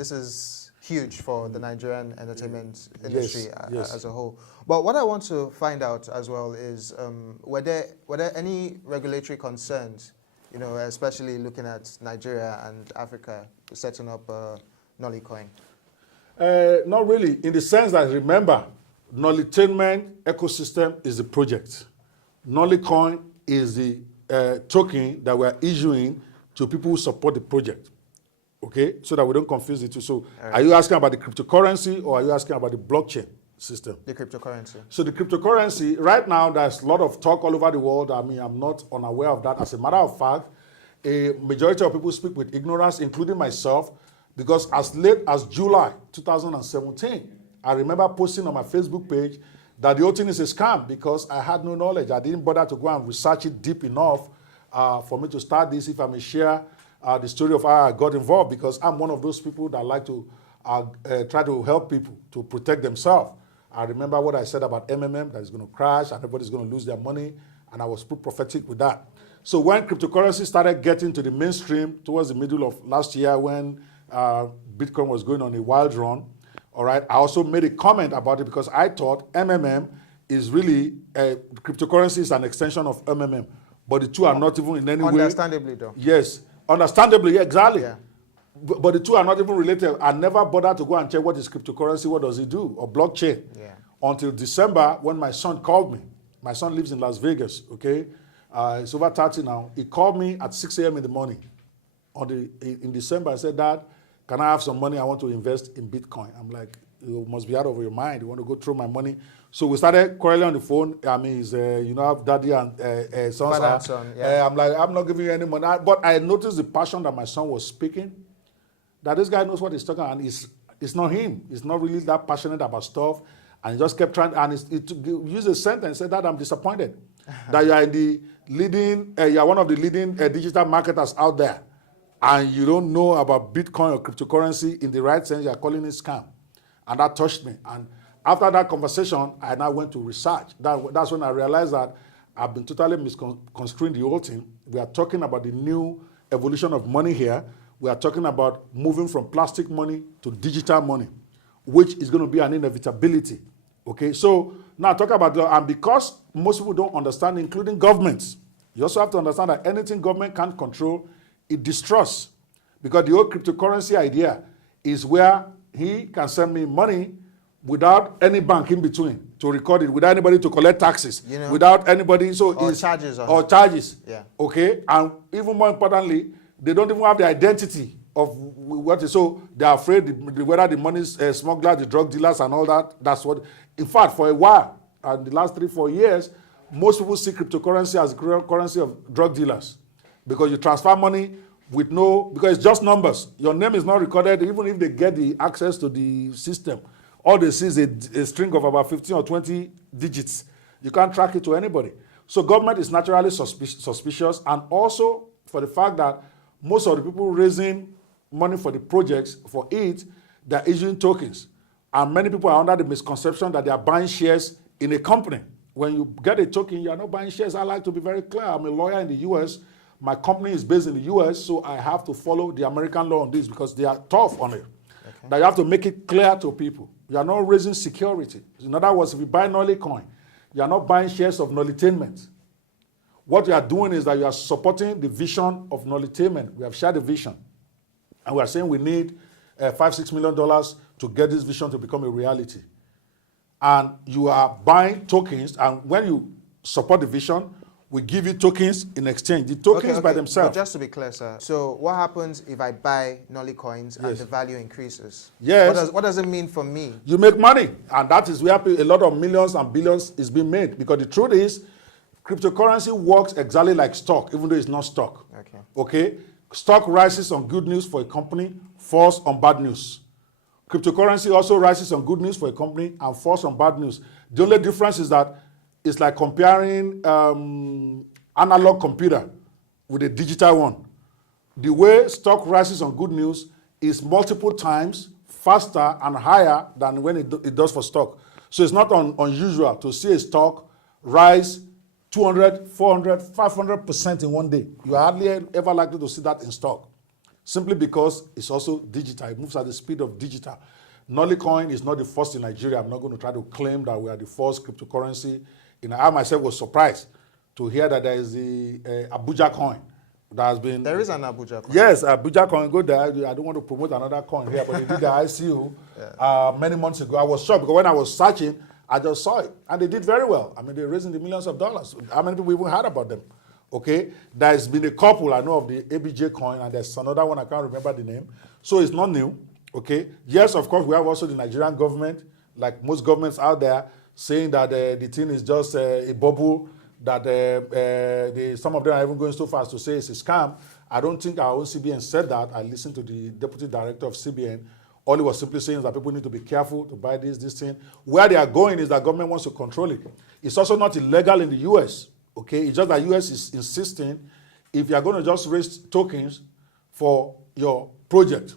this is huge for the Nigerian entertainment industry Yes. as a whole. But what I want to find out as well is, were there any regulatory concerns, especially looking at Nigeria and Africa setting up Nollycoin? Not really, in the sense that, remember, Nollytainment ecosystem is the project. Nollycoin is the token that we're issuing to people who support the project. Okay, so that we don't confuse the two. So, Are you asking about the cryptocurrency or are you asking about the blockchain system? The cryptocurrency. So the cryptocurrency, right now, there's a lot of talk all over the world. I mean, I'm not unaware of that. As a matter of fact, a majority of people speak with ignorance, including myself, because as late as July 2017, I remember posting on my Facebook page that the whole thing is a scam because I had no knowledge. I didn't bother to go and research it deep enough for me to start this, if I may share the story of how I got involved, because I'm one of those people that like to try to help people to protect themselves. I remember what I said about MMM, that is going to crash and everybody's going to lose their money, and I was prophetic with that. So when cryptocurrency started getting to the mainstream towards the middle of last year, when Bitcoin was going on a wild run, all right, I also made a comment about it because I thought MMM is really, cryptocurrency is an extension of MMM, but the two are not even in any way. Understandably, though. Yes, understandably, exactly. Yeah. But the two are not even related. I never bothered to go and check what is cryptocurrency, what does it do, or blockchain. Yeah. Until December, when my son called me. My son lives in Las Vegas, okay? It's over 30 now. He called me at 6 a.m. in the morning. In December, I said, Dad, can I have some money? I want to invest in Bitcoin. I'm like, you must be out of your mind. You want to go through my money? So we started quarreling on the phone. I mean, he's, have daddy and son. Father and son, yeah. I'm like, I'm not giving you any money. But I noticed the passion that my son was speaking, that this guy knows what he's talking about, and it's not him. He's not really that passionate about stuff. And he just kept trying, and it used a sentence, said that I'm disappointed that you are in the leading, you are one of the leading digital marketers out there, and you don't know about Bitcoin or cryptocurrency in the right sense. You are calling it scam, and that touched me. And after that conversation, I now went to research. That's when I realized that I've been totally misconstruing the whole thing. We are talking about the new evolution of money here. We are talking about moving from plastic money to digital money, which is going to be an inevitability. Okay, so now talk about, and because most people don't understand, including governments, you also have to understand that anything government can't control, it distrusts. Because the whole cryptocurrency idea is where he can send me money without any bank in between to record it, without anybody to collect taxes, without anybody, so or charges. Charges. Yeah. Okay, and even more importantly, they don't even have the identity of what is, so they are afraid whether the money is smugglers, the drug dealers and all that. That's what, in fact, for a while, in the last 3-4 years, most people see cryptocurrency as the currency of drug dealers, because you transfer money with because it's just numbers. Your name is not recorded, even if they get the access to the system. All they see is a string of about 15 or 20 digits. You can't track it to anybody. So government is naturally suspicious, and also for the fact that most of the people raising money for the projects, for it, they're issuing tokens. And many people are under the misconception that they are buying shares in a company. When you get a token, you are not buying shares. I like to be very clear. I'm a lawyer in the US. My company is based in the US, so I have to follow the American law on this because they are tough on it. Okay. That you have to make it clear to people. You are not raising security. In other words, if you buy Nollycoin, you are not buying shares of Nollytainment. What you are doing is that you are supporting the vision of Nollytainment. We have shared the vision. And we are saying we need $5-6 million to get this vision to become a reality. And you are buying tokens, and when you support the vision, we give you tokens in exchange. The tokens by themselves. But just to be clear, sir, so what happens if I buy Nollycoins and the value increases? Yes. What does it mean for me? You make money, and that is where a lot of millions and billions is being made. Because the truth is, cryptocurrency works exactly like stock, even though it's not stock. Okay? Stock rises on good news for a company, falls on bad news. Cryptocurrency also rises on good news for a company and falls on bad news. The only difference is that it's like comparing analog computer with a digital one. The way stock rises on good news is multiple times faster and higher than when it does for stock. So it's not unusual to see a stock rise 200, 400, 500% in one day. You are hardly ever likely to see that in stock. simply because it's also digital. It moves at the speed of digital. Nollycoin is not the first in Nigeria. I'm not going to try to claim that we are the first cryptocurrency. I myself was surprised to hear that there is the Abuja coin that has been... There is an Abuja coin. Yes, Abuja coin. Go there. I don't want to promote another coin here, but they did the ICO many months ago. I was shocked because when I was searching, I just saw it. And they did very well. I mean, they're raising the millions of dollars. How many people even heard about them? Okay, there's been a couple, I know, of the ABJ coin, and there's another one, I can't remember the name. So it's not new, okay? Yes, of course, we have also the Nigerian government, like most governments out there, saying that the thing is just a bubble, that some of them are even going so far as to say it's a scam. I don't think our own CBN said that. I listened to the deputy director of CBN. All he was simply saying is that people need to be careful to buy this thing. Where they are going is that government wants to control it. It's also not illegal in the US. Okay, it's just that US is insisting if you're going to just raise tokens for your project,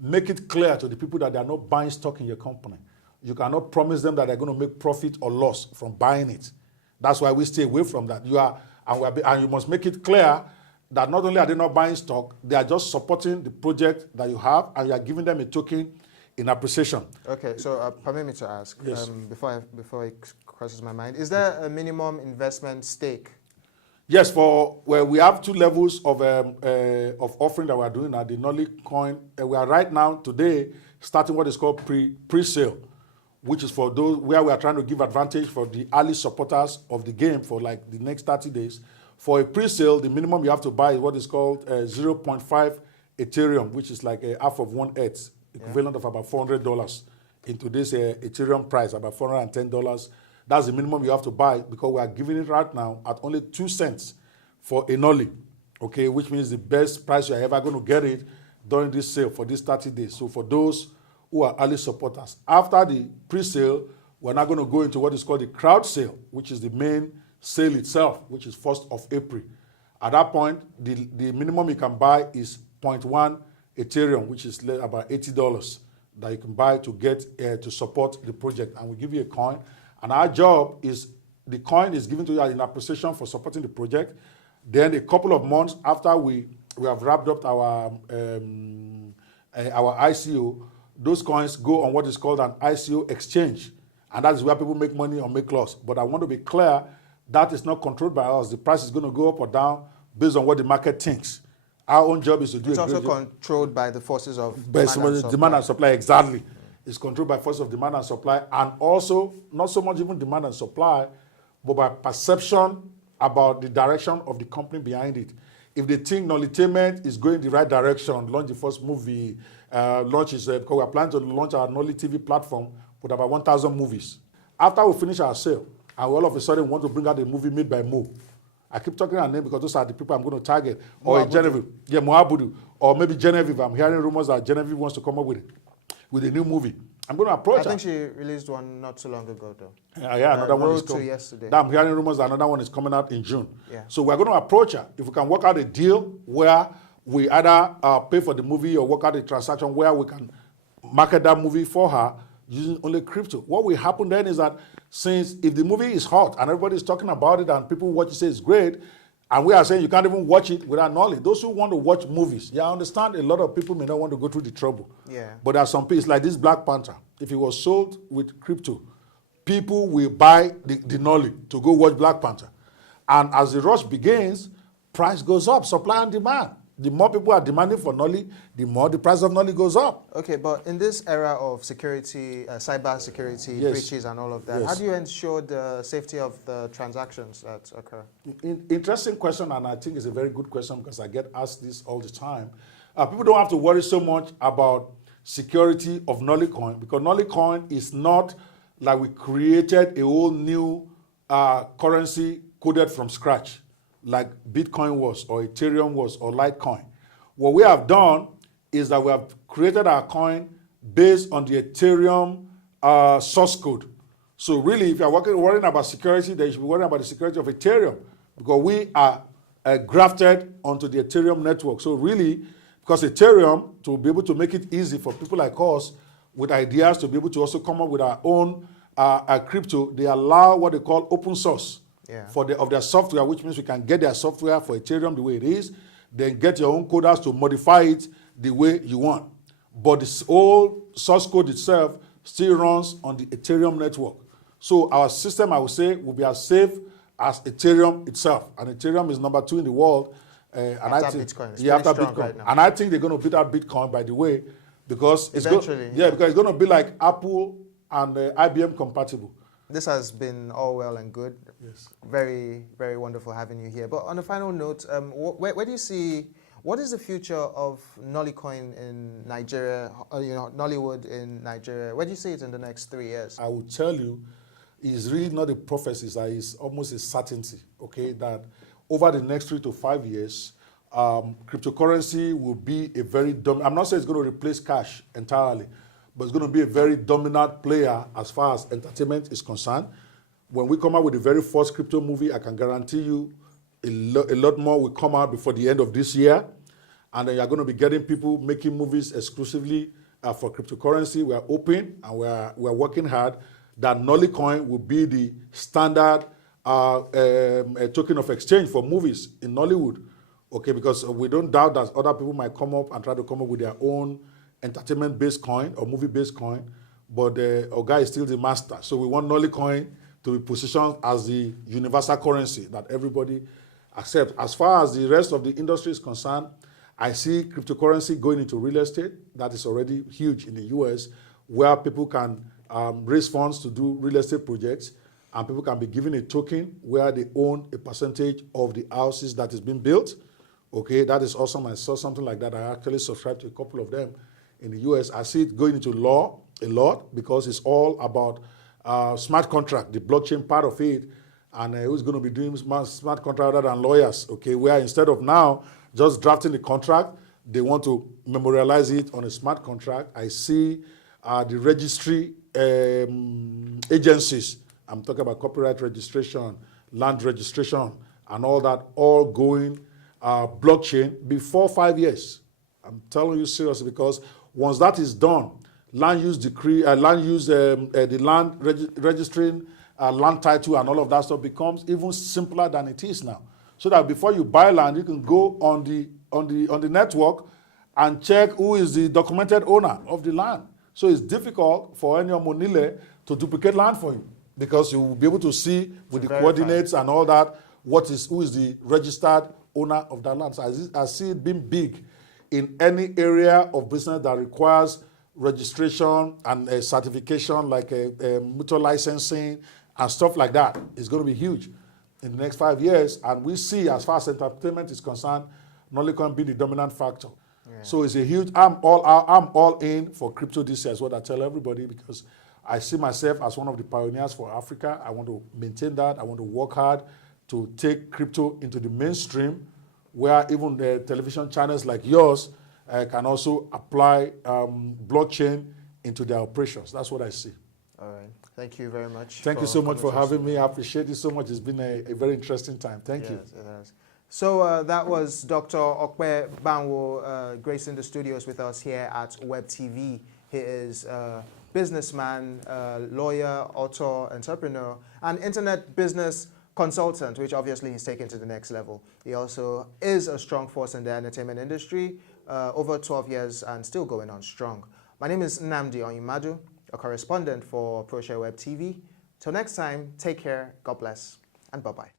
make it clear to the people that they are not buying stock in your company. You cannot promise them that they're going to make profit or loss from buying it. That's why we stay away from that. And you must make it clear that not only are they not buying stock, they are just supporting the project that you have, and you are giving them a token in appreciation. Okay, so permit me to ask, yes. Before it crosses my mind, is there a minimum investment stake? Yes, we have two levels of offering that we are doing at the Nollycoin. We are right now, today, starting what is called pre-sale, which is for those where we are trying to give advantage for the early supporters of the game for like the next 30 days. For a pre-sale, the minimum you have to buy is what is called 0.5 Ethereum, which is like half of 1/8, equivalent of about $400 in today's Ethereum price, about $410. That's the minimum you have to buy because we are giving it right now at only 2 cents for a Nolly, okay, which means the best price you're ever going to get it during this sale for these 30 days. So for those who are early supporters, after the pre-sale, we're now going to go into what is called the crowd sale, which is the main sale itself, which is 1st of April. At that point, the minimum you can buy is 0.1 Ethereum, which is about $80 that you can buy to get to support the project. And we give you a coin. And our job is, the coin is given to you in appreciation for supporting the project. Then a couple of months after we have wrapped up our ICO, those coins go on what is called an ICO exchange. And that is where people make money or make loss. But I want to be clear, that is not controlled by us. The price is going to go up or down based on what the market thinks. Our own job is to do it's also controlled by the forces of demand and supply. Exactly. It's controlled by forces of demand and supply, and also not so much even demand and supply, but by perception about the direction of the company behind it. If they think Nollytainment is going the right direction, launch the first movie, because we're planning to launch our Nolly TV platform with about 1,000 movies. After we finish our sale, and we all of a sudden want to bring out a movie made by Mo. I keep talking her name because those are the people I'm going to target. Or Genevieve. Yeah, Moabudu. Or maybe Genevieve. I'm hearing rumors that Genevieve wants to come up with a new movie. I'm going to approach her. I think she released one not so long ago, though. Yeah, another one is coming. Yesterday. I'm hearing rumors that another one is coming out in June. Yeah. So we're going to approach her. If we can work out a deal where we either pay for the movie or work out a transaction where we can market that movie for her using only crypto. What will happen then is that since if the movie is hot and everybody's talking about it and people watch it say it's great, and we are saying you can't even watch it without knowledge. Those who want to watch movies, I understand a lot of people may not want to go through the trouble. Yeah. But there are some people, like this Black Panther, if it was sold with crypto, people will buy the Nolly to go watch Black Panther. And as the rush begins, price goes up, supply and demand. The more people are demanding for Nolly, the more the price of Nolly goes up. Okay, but in this era of security, cyber security breaches and all of that, how do you ensure the safety of the transactions that occur? Interesting question, and I think it's a very good question because I get asked this all the time. People don't have to worry so much about security of Nollycoin because Nollycoin is not like we created a whole new currency coded from scratch, like Bitcoin was, or Ethereum was, or Litecoin. What we have done is that we have created our coin based on the Ethereum source code. So really, if you're worrying about security, then you should be worrying about the security of Ethereum because we are grafted onto the Ethereum network. So really, because Ethereum, to be able to make it easy for people like us with ideas to be able to also come up with our own crypto, they allow what they call open source. Of their software, which means we can get their software for Ethereum the way it is, then get your own coders to modify it the way you want. But this whole source code itself still runs on the Ethereum network. So our system, I would say, will be as safe as Ethereum itself. And Ethereum is number 2 in the world. After Bitcoin. It's after strong Bitcoin. right now. And I think they're going to beat out Bitcoin, by the way, because eventually, because it's going to be like Apple and IBM compatible. This has been all well and good. Yes. Very, very wonderful having you here. But on a final note, where do you see, what is the future of Nollycoin in Nigeria, Nollywood in Nigeria? Where do you see it in the next 3 years? I will tell you, it's really not a prophecy, it's almost a certainty, okay, that over the next 3 to 5 years, cryptocurrency will be a very dominant, I'm not saying it's going to replace cash entirely, but it's going to be a very dominant player as far as entertainment is concerned. When we come out with the very first crypto movie, I can guarantee you a lot more will come out before the end of this year. And then you're going to be getting people making movies exclusively for cryptocurrency. We are open and we are working hard that Nollycoin will be the standard token of exchange for movies in Nollywood. Okay, because we don't doubt that other people might come up and try to come up with their own entertainment-based coin or movie-based coin, but Oga is still the master. So we want Nollycoin to be positioned as the universal currency that everybody accepts. As far as the rest of the industry is concerned, I see cryptocurrency going into real estate. That is already huge in the US, where people can raise funds to do real estate projects, and people can be given a token where they own a percentage of the houses that is being built. Okay, that is awesome. I saw something like that. I actually subscribed to a couple of them in the US. I see it going into law a lot because it's all about smart contract, the blockchain part of it, and who's going to be doing smart contract other than lawyers, okay, where instead of now just drafting the contract, they want to memorialize it on a smart contract. I see the registry agencies, I'm talking about copyright registration, land registration, and all that, all going blockchain before 5 years. I'm telling you seriously, because once that is done, land use decree, the land registering land title and all of that stuff becomes even simpler than it is now. So that before you buy land, you can go on the network and check who is the documented owner of the land. So it's difficult for any Omonile to duplicate land for you, because you will be able to see with the coordinates and all that who is the registered owner of that land. So I see it being big in any area of business that requires registration and certification, like mutual licensing and stuff like that. It's going to be huge in the next 5 years. And we see, as far as entertainment is concerned, Nollycoin being the dominant factor. Yeah. So it's a huge, I'm all in for crypto this year, is what I tell everybody, because I see myself as one of the pioneers for Africa. I want to maintain that. I want to work hard to take crypto into the mainstream, where even the television channels like yours can also apply blockchain into their operations. That's what I see. All right. Thank you very much. Thank you so much for having me. I appreciate it so much. It's been a very interesting time. Thank you. It has. So that was Dr. Ope Banwo, gracing the studios with us here at Web TV. He is a businessman, lawyer, author, entrepreneur, and internet business consultant, which obviously he's taken to the next level. He also is a strong force in the entertainment industry, over 12 years and still going on strong. My name is Nnamdi Onyemadu, a correspondent for ProShare Web TV. Till next time, take care, God bless, and bye-bye.